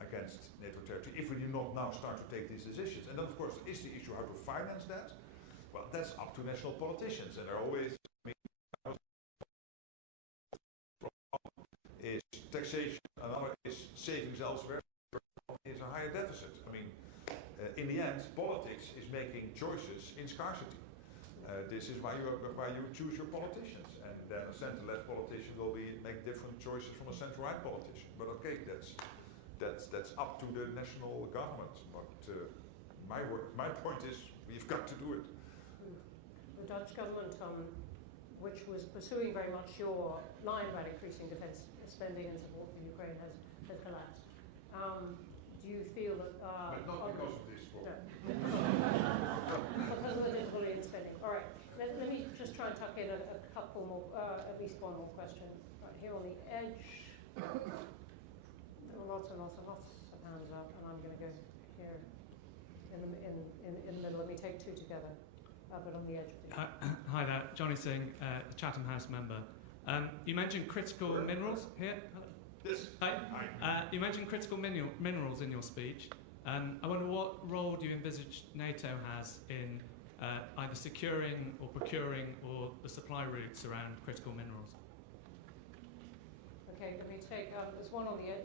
against NATO territory. If we do not now start to take these decisions, and then of course is the issue how to finance that. Well, that's up to national politicians, and they're always. Is taxation, another is savings elsewhere, is a higher deficit. I mean, in the end, politics is making choices in scarcity. This is why you choose your politicians, and then a centre-left politician will make different choices from a centre-right politician. But okay, that's up to the national government. But my point is, we've got to do it. The Dutch government, which was pursuing very much your line about increasing defence spending and support for Ukraine, has collapsed. Do you feel that... but not because of this war. No. Because of the difficulty in spending. All right, let me just try and tuck in a couple more, at least one more question. Right here on the edge. There are lots and lots and lots of hands up, and I'm going to go here in the middle. Let me take two together. But on the edge. Hi there, Johnny Singh, Chatham House member. You mentioned critical minerals here. Hello. Yes. Hi. You mentioned critical minerals in your speech. I wonder what role do you envisage NATO has in either securing or procuring or the supply routes around critical minerals? Okay, let me take. There's one on the edge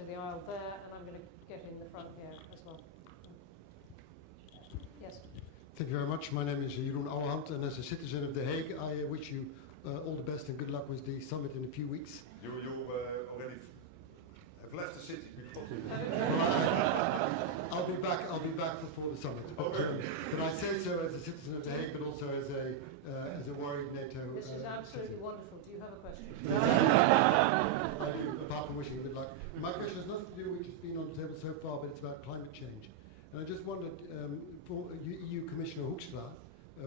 of the aisle there, and I'm going to get in the front here as well. Yes. Thank you very much. My name is Jeroen Ouwehand, and as a citizen of The Hague, I wish you all the best and good luck with the summit in a few weeks. You already have left the city. I'll be back before the summit. But I say so as a citizen of The Hague, but also as a worried NATO. This is absolutely wonderful. Do you have a question? I do, apart from wishing good luck. My question has nothing to do with which has been on the table so far, but it's about climate change. And I just wondered, EU Commissioner Hoekstra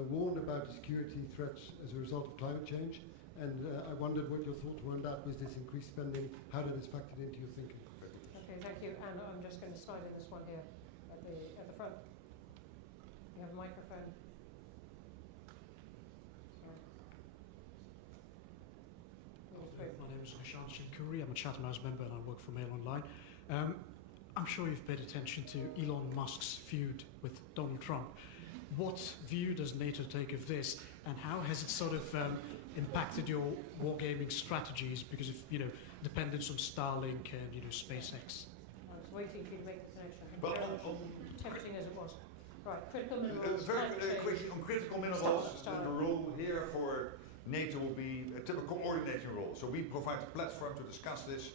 warned about the security threats as a result of climate change, and I wondered what your thoughts were on that. Was this increased spending? How did this factor into your thinking? Okay, thank you. And I'm just going to slide in this one here at the front. You have a microphone. My name is Hashan Shinkuri. I'm a Chatham House member and I work for Mail Online. I'm sure you've paid attention to Elon Musk's feud with Donald Trump. What view does NATO take of this, and how has it sort of impacted your wargaming strategies because of dependence on Starlink and SpaceX? I was waiting for you to make the connection. But tempting as it was. Right, critical minerals. Question on critical minerals. The role here for NATO will be a typical coordinating role. So we provide a platform to discuss this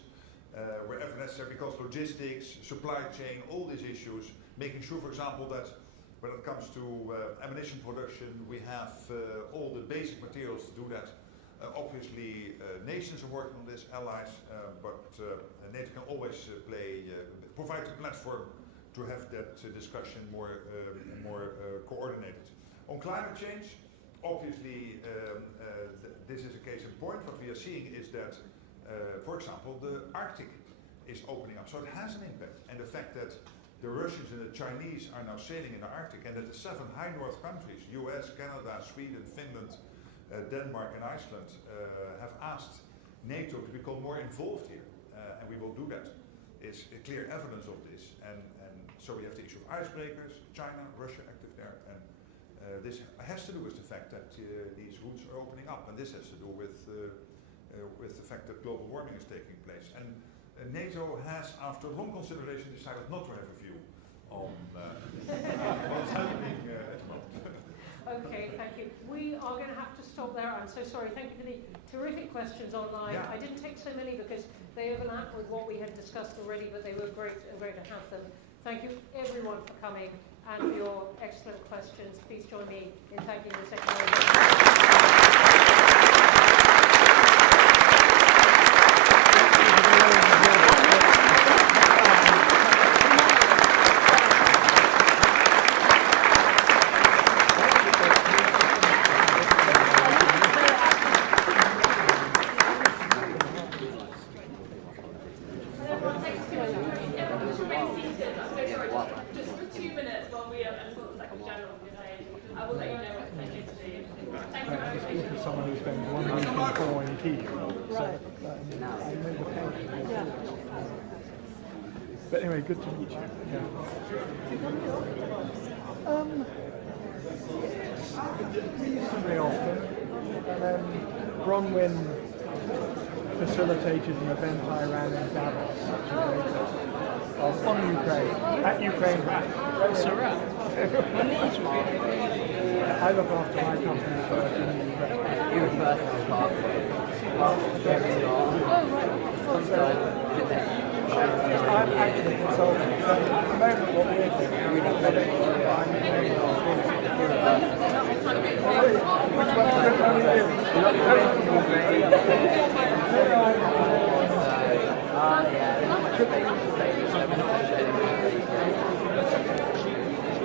wherever necessary, because logistics, supply chain, all these issues, making sure, for example, that when it comes to ammunition production, we have all the basic materials to do that. Obviously, nations are working on this, allies, but NATO can always provide a platform to have that discussion more coordinated. On climate change, obviously, this is a case in point. What we are seeing is that, for example, the Arctic is opening up, so it has an impact. And the fact that the Russians and the Chinese are now sailing in the Arctic, and that the 7 high north countries, US, Canada, Sweden, Finland, Denmark and Iceland, have asked NATO to become more involved here, and we will do that. It's a clear evidence of this, and so we have the issue of icebreakers, China, Russia active there, and this has to do with the fact that these routes are opening up, and this has to do with the fact that global warming is taking place. And NATO has, after long consideration, decided not to have a view on what's happening at the moment. Okay, thank you. We are going to have to stop there. I'm so sorry. Thank you for the terrific questions online. Yeah. I didn't take so many because they overlap with what we had discussed already, but they were great and great to have them. Thank you, everyone, for coming and for your excellent questions. Please join me in thanking the Secretary. But anyway, good to meet you. Yeah. Reasonably often. Bronwyn facilitated an event I ran in Davos on Ukraine, at Ukraine Back. I look after my company first in the Ukraine. You were first on pathway. I'm actually consulting. At the moment, what we're doing,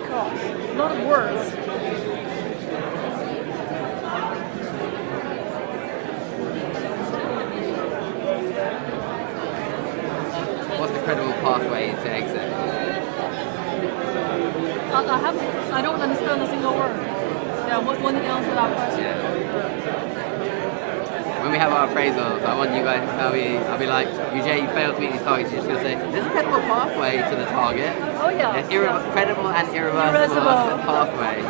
Gosh, a lot of words. What's the credible pathway to exit? I don't understand a single word. Yeah, when did you answer that question? Yeah. When we have our appraisals, I want you guys to tell me, I'll be like, UJ, you failed to meet these targets. You're just going to say, there's a credible pathway to the target. Oh yeah. There's credible and irreversible pathway.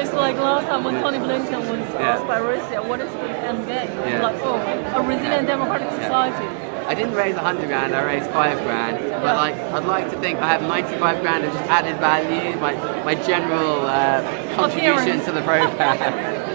It's like last time when Tony Blinken was asked by Russia, what is the end game? Yeah. Like, oh, a resilient democratic society. I didn't raise 100 grand, I raised 5 grand. But like, I'd like to think I have 95 grand of added value, my general contribution to the program.